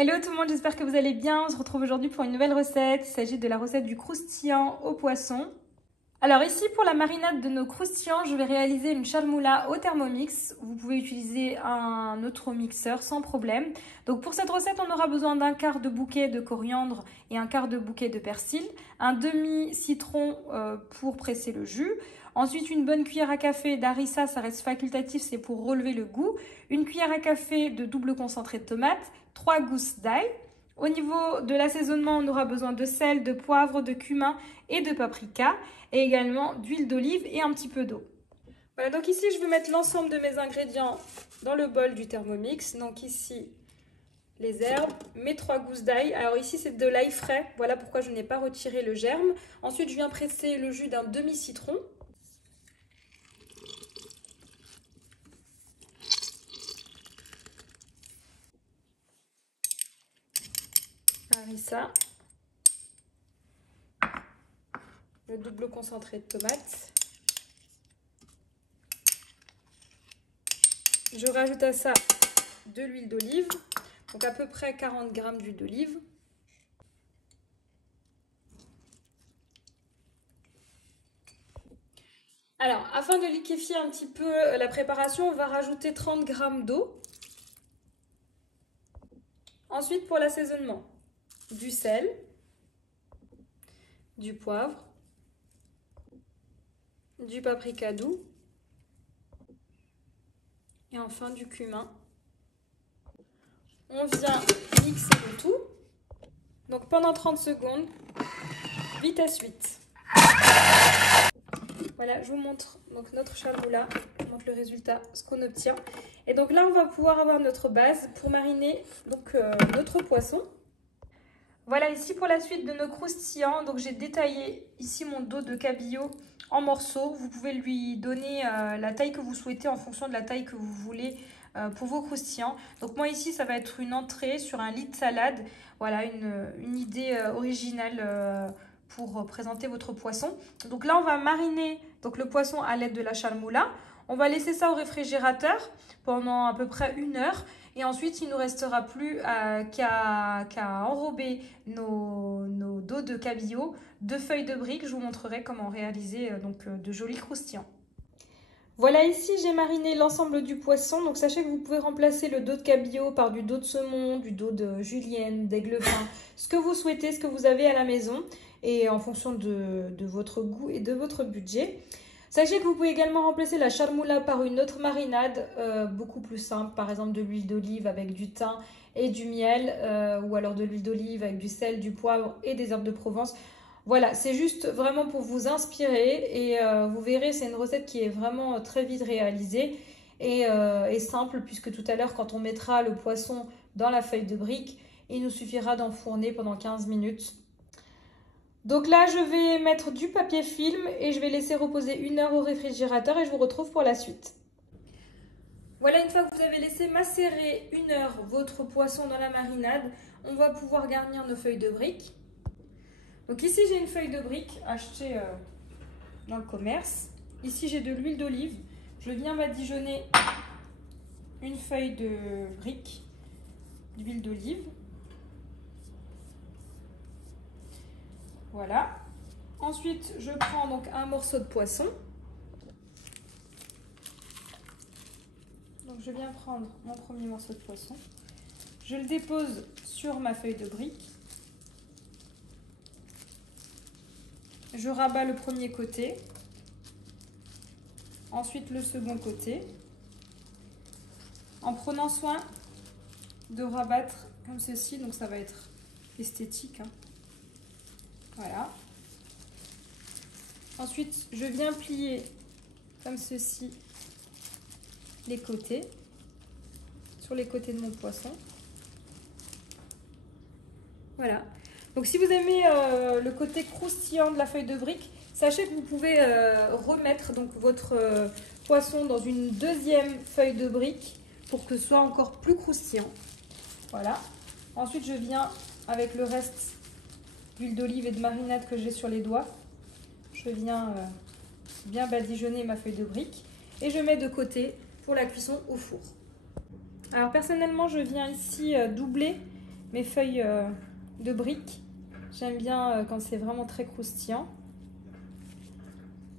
Hello tout le monde, j'espère que vous allez bien. On se retrouve aujourd'hui pour une nouvelle recette. Il s'agit de la recette du croustillant au poisson. Alors ici pour la marinade de nos croustillants, je vais réaliser une charmoula au Thermomix. Vous pouvez utiliser un autre mixeur sans problème. Donc pour cette recette, on aura besoin d'un quart de bouquet de coriandre et un quart de bouquet de persil, un demi-citron pour presser le jus. Ensuite, une bonne cuillère à café d'harissa, ça reste facultatif, c'est pour relever le goût. Une cuillère à café de double concentré de tomate, 3 gousses d'ail. Au niveau de l'assaisonnement, on aura besoin de sel, de poivre, de cumin et de paprika. Et également d'huile d'olive et un petit peu d'eau. Voilà, donc ici, je vais mettre l'ensemble de mes ingrédients dans le bol du Thermomix. Donc ici, les herbes, mes 3 gousses d'ail. Alors ici, c'est de l'ail frais. Voilà pourquoi je n'ai pas retiré le germe. Ensuite, je viens presser le jus d'un demi-citron. Harissa. Le double concentré de tomate. Je rajoute à ça de l'huile d'olive, donc à peu près 40 g d'huile d'olive. Alors, afin de liquéfier un petit peu la préparation, on va rajouter 30 g d'eau. Ensuite, pour l'assaisonnement, du sel, du poivre, du paprika doux et enfin du cumin. On vient mixer le tout. Donc pendant 30 secondes, vitesse 8. Voilà, je vous montre donc notre charmoula, je vous montre le résultat, ce qu'on obtient. Et donc là, on va pouvoir avoir notre base pour mariner donc, notre poisson. Voilà ici pour la suite de nos croustillants. Donc j'ai détaillé ici mon dos de cabillaud en morceaux. Vous pouvez lui donner la taille que vous souhaitez en fonction de la taille que vous voulez pour vos croustillants. Donc moi ici ça va être une entrée sur un lit de salade. Voilà une idée originale pour présenter votre poisson. Donc là on va mariner donc, le poisson à l'aide de la charmoula. On va laisser ça au réfrigérateur pendant à peu près 1 heure. Et ensuite, il ne nous restera plus qu'à enrober nos dos de cabillaud de feuilles de briques. Je vous montrerai comment réaliser de jolis croustillants. Voilà, ici j'ai mariné l'ensemble du poisson. Donc sachez que vous pouvez remplacer le dos de cabillaud par du dos de saumon, du dos de julienne, d'aigle-fin, ce que vous souhaitez, ce que vous avez à la maison et en fonction de votre goût et de votre budget. Sachez que vous pouvez également remplacer la charmoula par une autre marinade beaucoup plus simple, par exemple de l'huile d'olive avec du thym et du miel ou alors de l'huile d'olive avec du sel, du poivre et des herbes de Provence. Voilà, c'est juste vraiment pour vous inspirer et vous verrez, c'est une recette qui est vraiment très vite réalisée et simple puisque tout à l'heure, quand on mettra le poisson dans la feuille de brique, il nous suffira d'enfourner pendant 15 minutes. Donc là, je vais mettre du papier film et je vais laisser reposer 1 heure au réfrigérateur et je vous retrouve pour la suite. Voilà, une fois que vous avez laissé macérer 1 heure votre poisson dans la marinade, on va pouvoir garnir nos feuilles de briques. Donc ici, j'ai une feuille de brique achetée dans le commerce. Ici, j'ai de l'huile d'olive. Je viens badigeonner une feuille de brique d'huile d'olive. Voilà. Ensuite, je prends donc un morceau de poisson. Donc, je viens prendre mon premier morceau de poisson. Je le dépose sur ma feuille de brique. Je rabats le premier côté. Ensuite, le second côté. En prenant soin de rabattre comme ceci. Donc, ça va être esthétique, hein. Voilà. Ensuite, je viens plier comme ceci les côtés, sur les côtés de mon poisson. Voilà. Donc si vous aimez le côté croustillant de la feuille de brique, sachez que vous pouvez remettre donc, votre poisson dans une deuxième feuille de brique pour que ce soit encore plus croustillant. Voilà. Ensuite, je viens avec le reste d'huile d'olive et de marinade que j'ai sur les doigts. Je viens bien badigeonner ma feuille de brique et je mets de côté pour la cuisson au four. Alors personnellement, je viens ici doubler mes feuilles de briques. J'aime bien quand c'est vraiment très croustillant.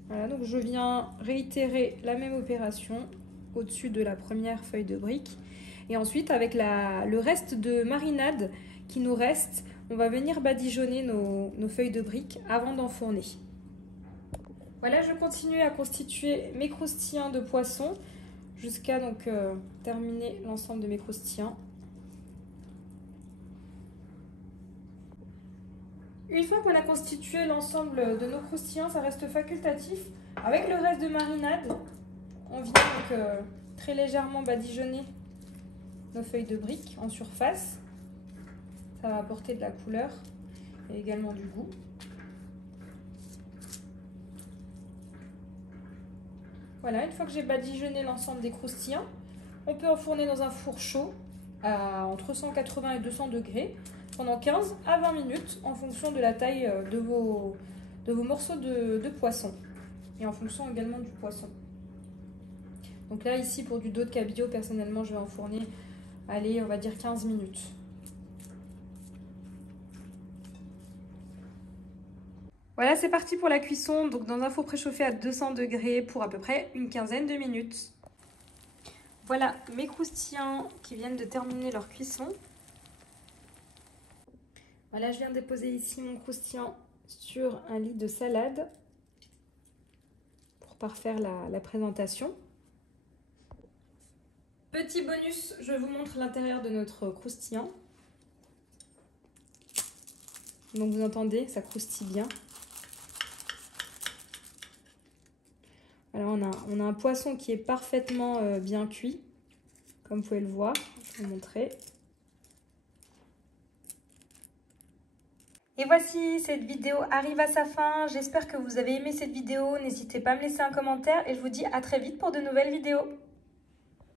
Voilà, donc je viens réitérer la même opération au-dessus de la première feuille de brique. Et ensuite, avec le reste de marinade qui nous reste, on va venir badigeonner nos feuilles de briques avant d'enfourner. Voilà, je continue à constituer mes croustillants de poisson jusqu'à terminer l'ensemble de mes croustillants. Une fois qu'on a constitué l'ensemble de nos croustillants, ça reste facultatif. Avec le reste de marinade, on vient donc très légèrement badigeonner nos feuilles de briques en surface. Ça va apporter de la couleur et également du goût. Voilà, une fois que j'ai badigeonné l'ensemble des croustillants, on peut enfourner dans un four chaud à entre 180 et 200 degrés pendant 15 à 20 minutes en fonction de la taille de vos morceaux de poisson et en fonction également du poisson. Donc là, ici, pour du dos de cabillaud, personnellement, je vais enfourner, allez, on va dire 15 minutes. Voilà, c'est parti pour la cuisson, donc dans un four préchauffé à 200 degrés pour à peu près une quinzaine de minutes. Voilà mes croustillants qui viennent de terminer leur cuisson. Voilà, je viens de déposer ici mon croustillant sur un lit de salade pour parfaire la présentation. Petit bonus, je vous montre l'intérieur de notre croustillant. Donc vous entendez, ça croustille bien. Voilà, on a un poisson qui est parfaitement bien cuit, comme vous pouvez le voir, je vais vous montrer. Et voici, cette vidéo arrive à sa fin. J'espère que vous avez aimé cette vidéo. N'hésitez pas à me laisser un commentaire et je vous dis à très vite pour de nouvelles vidéos.